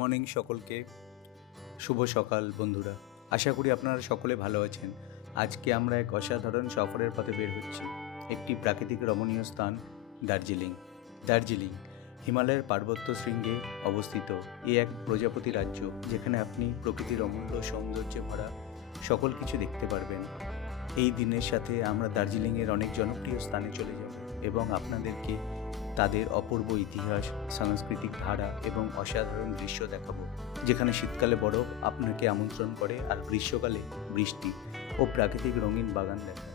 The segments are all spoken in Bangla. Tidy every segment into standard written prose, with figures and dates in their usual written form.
মর্নিং সকলকে, শুভ সকাল বন্ধুরা। আশা করি আপনারা সকলে ভালো আছেন। আজকে আমরা এক অসাধারণ সফরের পথে বের হচ্ছি। একটি প্রাকৃতিক রমণীয় স্থান দার্জিলিং হিমালয়ের পার্বত্য শৃঙ্গে অবস্থিত এক প্রজাপতি রাজ্য, যেখানে আপনি প্রকৃতির অমূল্য সৌন্দর্যে ভরা সকল কিছু দেখতে পারবেন। এই দিনের সাথে আমরা দার্জিলিংয়ের অনেক জনপ্রিয় স্থানে চলে যাব এবং আপনাদেরকে তাদের অপূর্ব ইতিহাস, সাংস্কৃতিক ধারা এবং অসাধারণ দৃশ্য দেখাবো, যেখানে শীতকালে বরফ আপনাকে আমন্ত্রণ করে আর গ্রীষ্মকালে বৃষ্টি ও প্রাকৃতিক রঙিন বাগান দেখায়।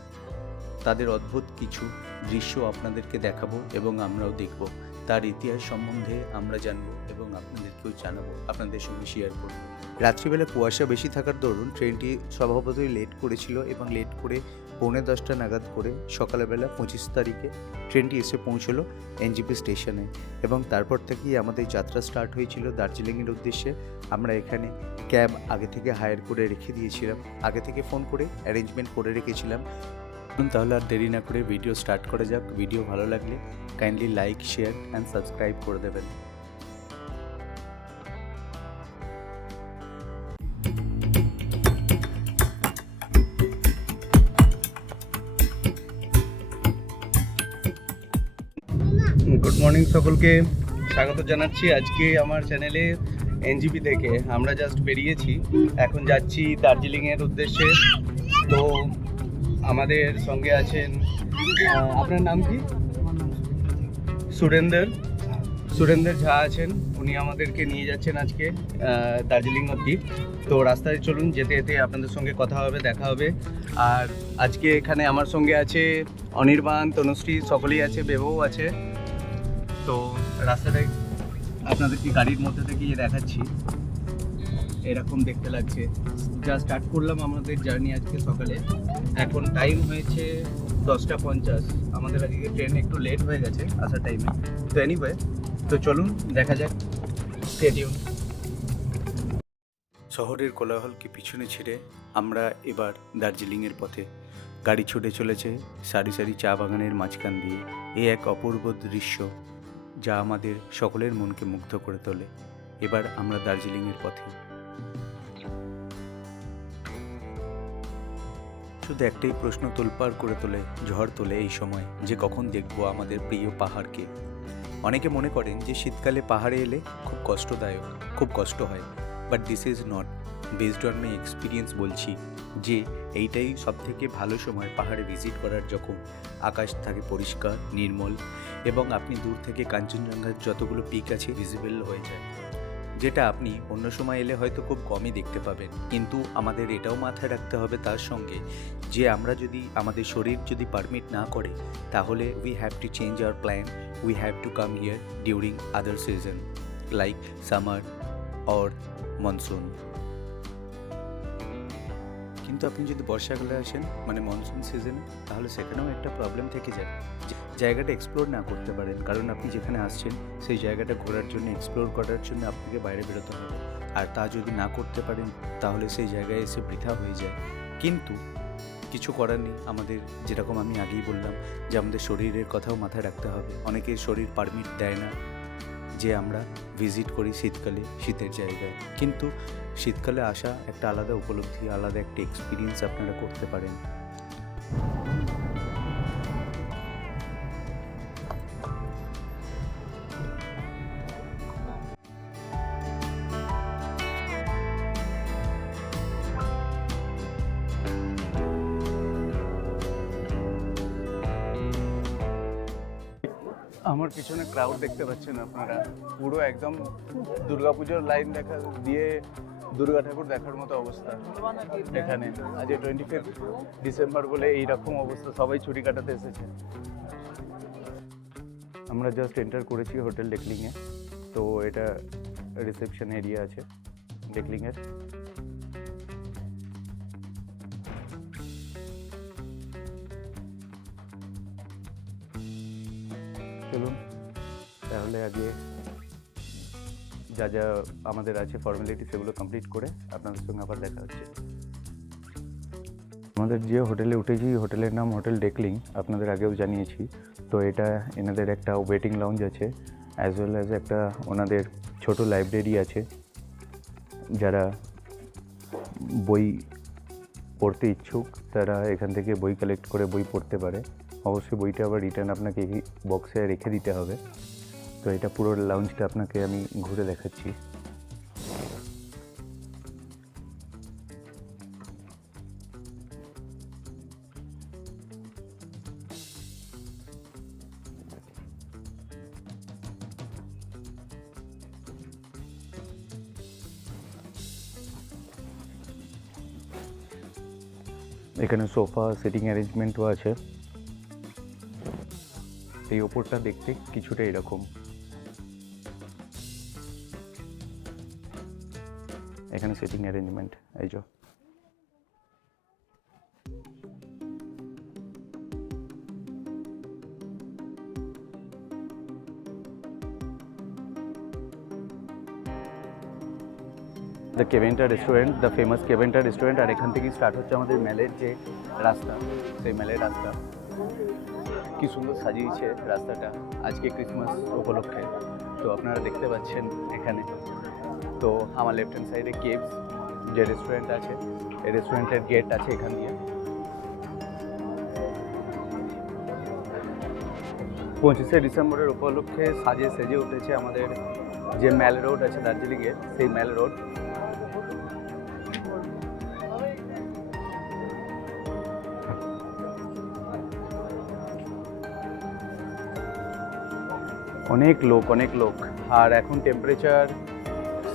তাদের অদ্ভুত কিছু দৃশ্য আপনাদেরকে দেখাবো এবং আমরাও দেখব। তার ইতিহাস সম্বন্ধে আমরা জানবো এবং আপনাদেরকেও জানাবো, আপনাদের সঙ্গে শেয়ার করব। রাত্রিবেলা কুয়াশা বেশি থাকার দরুন ট্রেনটি স্বভাবতই লেট করেছিল এবং লেট করে 9:45 নাগাদ করে সকালবেলা 25 তারিখে ট্রেনটি এসে পৌঁছলো এনজেপি স্টেশনে এবং তারপর থেকেই আমাদের যাত্রা স্টার্ট হয়েছিল দার্জিলিংয়ের উদ্দেশ্যে। আমরা এখানে ক্যাব আগে থেকে হায়ার করে রেখে দিয়েছিলাম, আগে থেকে ফোন করে অ্যারেঞ্জমেন্ট করে রেখেছিলাম। তাহলে আর দেরি না করে ভিডিও স্টার্ট করা যাক। ভিডিও ভালো লাগলে kindly like, share and subscribe করে দেবেন। গুড মর্নিং সকলকে, স্বাগত জানাচ্ছি আজকে আমার চ্যানেলে এনজিপি থেকে। আমরা জাস্ট বেরিয়েছি, এখন যাচ্ছি দার্জিলিংয়ের উদ্দেশ্যে। তো আমাদের সঙ্গে আছেন, আপনার নাম কি? সুরেন্দ্র ঝা আছেন। উনি আমাদেরকে নিয়ে যাচ্ছেন আজকে দার্জিলিং অবধি। তো রাস্তায় চলুন, যেতে যেতে আপনাদের সঙ্গে কথা হবে, দেখা হবে। আর আজকে এখানে আমার সঙ্গে আছে অনির্বাণ, তনুশ্রী, সকলেই আছে, বেবও আছে। তো রাস্তাটায় আপনাদেরকে গাড়ির মধ্যে থেকেই দেখাচ্ছি, এরকম দেখতে লাগছে। যা স্টার্ট করলাম আমাদের জার্নি আজকে সকালে, এখন টাইম হয়েছে 10:50। আমাদের আজকে ট্রেন একটু লেট হয়ে গেছে আসার টাইমে। তো এনিওয়ে, তো চলুন দেখা যাক। Stay tune. শহরের কোলাহলকে পিছনে ছেড়ে আমরা এবার দার্জিলিংয়ের পথে। গাড়ি ছুটে চলেছে সারি সারি চা বাগানের মাঝখান দিয়ে। এই এক অপূর্ব দৃশ্য যা আমাদের সকলের মনকে মুগ্ধ করে তোলে। এবার আমরা দার্জিলিংয়ের পথে। শুধু একটাই প্রশ্ন তোলপাড় করে তোলে, ঝড় তোলে এই সময়, যে কখন দেখব আমাদের প্রিয় পাহাড়কে। অনেকে মনে করেন যে শীতকালে পাহাড়ে এলে খুব কষ্টদায়ক, খুব কষ্ট হয়, but this is not. Based on my experience বলছি যে এইটাই সবথেকে ভালো সময় পাহাড়ে ভিজিট করার, যখন আকাশ থাকে পরিষ্কার, নির্মল এবং আপনি দূর থেকে কাঞ্চনজঙ্ঘার যতগুলো পিক আছে ভিজিবল হয়ে যায়, যেটা আপনি অন্য সময় এলে হয়তো খুব কমই দেখতে পাবেন। কিন্তু আমাদের এটাও মাথায় রাখতে হবে তার সঙ্গে যে আমরা যদি, আমাদের শরীর যদি পারমিট না করে, তাহলে we have to change our plan. We have to come here during other season like summer or monsoon. কিন্তু আপনি যদি বর্ষাকালে আসেন, মানে মনসুন সিজনে, তাহলে সেখানেও একটা প্রবলেম থেকে যায়, জায়গাটা এক্সপ্লোর না করতে পারেন। কারণ আপনি যেখানে আসছেন সেই জায়গাটা ঘোরার জন্য, এক্সপ্লোর করার জন্য আপনাকে বাইরে বেরোতে হবে। আর তা যদি না করতে পারেন, তাহলে সেই জায়গায় এসে বৃথা হয়ে যায়। কিন্তু কিছু করার নেই। আমাদের, যেরকম আমি আগেই বললাম, যে আমাদের শরীরের কথাও মাথায় রাখতে হবে। অনেকের শরীর পারমিট দেয় না যে আমরা ভিজিট করি শীতকালে শীতের জায়গায়। কিন্তু শীতকালে আসা একটা আলাদা উপলব্ধি, আলাদা একটা এক্সপিরিয়েন্স আপনারা করতে পারেন। আমার পিছনে ক্রাউড দেখতে পাচ্ছেন আপনারা, পুরো একদম দুর্গাপুজোর লাইন দেখা দিয়ে দুর্গা ঠাকুর দেখার মতো অবস্থা এখানে। আজ 25 ডিসেম্বর বলে এইরকম অবস্থা, সবাই ছুটি কাটাতে এসেছে। আমরা জাস্ট এন্টার করেছি হোটেল ডেকলিংয়ে। তো এটা রিসেপশন এরিয়া আছে ডেকলিংয়ের। চলুন তাহলে আগে যা যা আমাদের আছে ফর্মালিটি, সেগুলো কমপ্লিট করে আপনাদের সঙ্গে আবার দেখা হচ্ছে। আমাদের যে হোটেলে উঠেছি, হোটেলের নাম হোটেল ডেকলিং, আপনাদের আগেও জানিয়েছি। তো এটা এনাদের একটা ওয়েটিং লাউঞ্জ আছে, অ্যাজ ওয়েল অ্যাজ একটা ওনাদের ছোট লাইব্রেরি আছে, যারা বই পড়তে ইচ্ছুক তারা এখান থেকে বই কালেক্ট করে বই পড়তে পারে। অবশ্যই বইটা আবার রিটার্ন আপনাকে এই বক্সে রেখে দিতে হবে। তো এটা পুরো লাউঞ্জটা আপনাকে আমি ঘুরে দেখাচ্ছি। এখানে সোফা সিটিং অ্যারেঞ্জমেন্টও আছে। এই ওপরটা দেখতে কিছুটা এরকম। এখানে সিটিং অ্যারেঞ্জমেন্ট এই যে। The Keventers restaurant, the famous Keventers restaurant. আর এখান থেকেই স্টার্ট হচ্ছে আমাদের মেলের যে রাস্তা, সেই মেলের রাস্তা। কি সুন্দর সাজিয়েছে রাস্তাটা আজকে ক্রিসমাস উপলক্ষে। তো আপনারা দেখতে পাচ্ছেন এখানে। তো আমার লেফট হ্যান্ড সাইডে কেভস যে রেস্টুরেন্ট আছে, এই রেস্টুরেন্টের গেট আছে এখান দিয়ে। 25শে ডিসেম্বরের উপলক্ষে সেজে উঠেছে আমাদের যে মেল রোড আছে দার্জিলিংয়ের, সেই মেল রোড। অনেক লোক। আর এখন টেম্পারেচার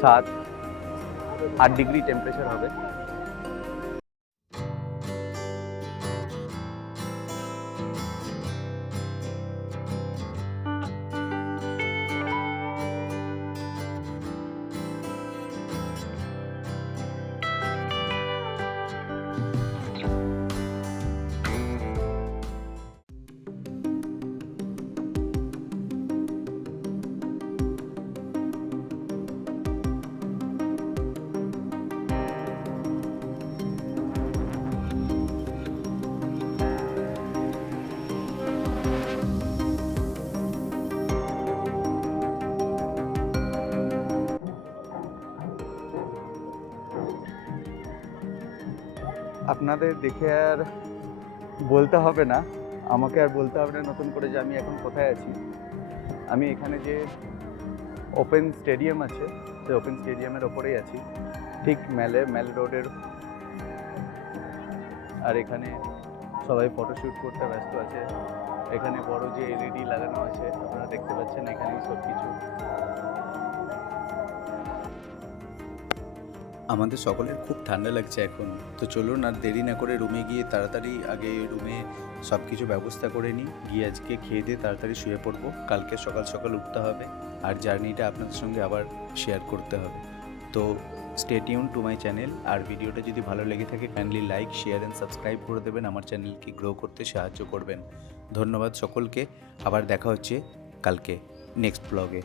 7-8 ডিগ্রি টেম্পারেচার হবে। আপনাদের দেখে আর বলতে হবে না, আমাকে আর বলতে হবে না নতুন করে যে আমি এখন কোথায় আছি। আমি এখানে যে ওপেন স্টেডিয়াম আছে, সেই ওপেন স্টেডিয়ামের ওপরেই আছি, ঠিক মেল রোডের। আর এখানে সবাই ফটোশ্যুট করতে ব্যস্ত আছে। এখানে বড় যে এলইডি লাগানো আছে আপনারা দেখতে পাচ্ছেন, এখানেই সব কিছু। আমাদের সকলের খুব ঠান্ডা লাগছে এখন। তো চলুন আর দেরি না করে রুমে গিয়ে তাড়াতাড়ি আগে রুমে সব কিছু ব্যবস্থা করে নিই। গিয়ে আজকে খেয়ে দিয়ে তাড়াতাড়ি শুয়ে পড়বো। কালকে সকাল সকাল উঠতে হবে আর জার্নিটা আপনাদের সঙ্গে আবার শেয়ার করতে হবে। তো stay tune to my channel. আর ভিডিওটা যদি ভালো লেগে থাকে kindly like, share and subscribe করে দেবেন। আমার চ্যানেলকে গ্রো করতে সাহায্য করবেন। ধন্যবাদ সকলকে। আবার দেখা হচ্ছে কালকে নেক্সট ব্লগে।